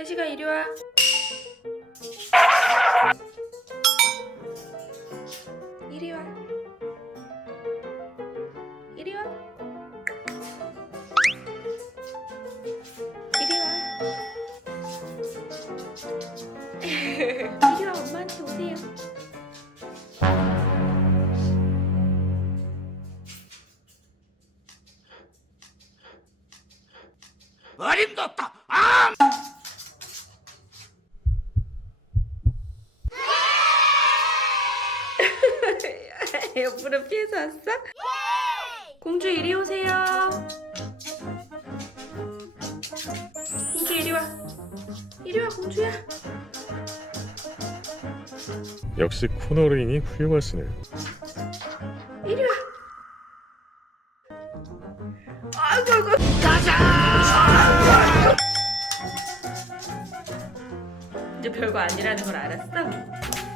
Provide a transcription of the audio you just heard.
혜지가 이리 와. 이리 와. 이리 와. 이리 와. 이리 와 엄마한테 오세요. 어림도 없다. 아! 옆으로 피해서 왔어? 공주 이리 오세요. 공주 이리 와. 이리 와 공주야. 역시 코너링이 훌륭하시네요. 이리 와. 아이고 아이고. 가자! 이제 별거 아니라는 걸 알았어?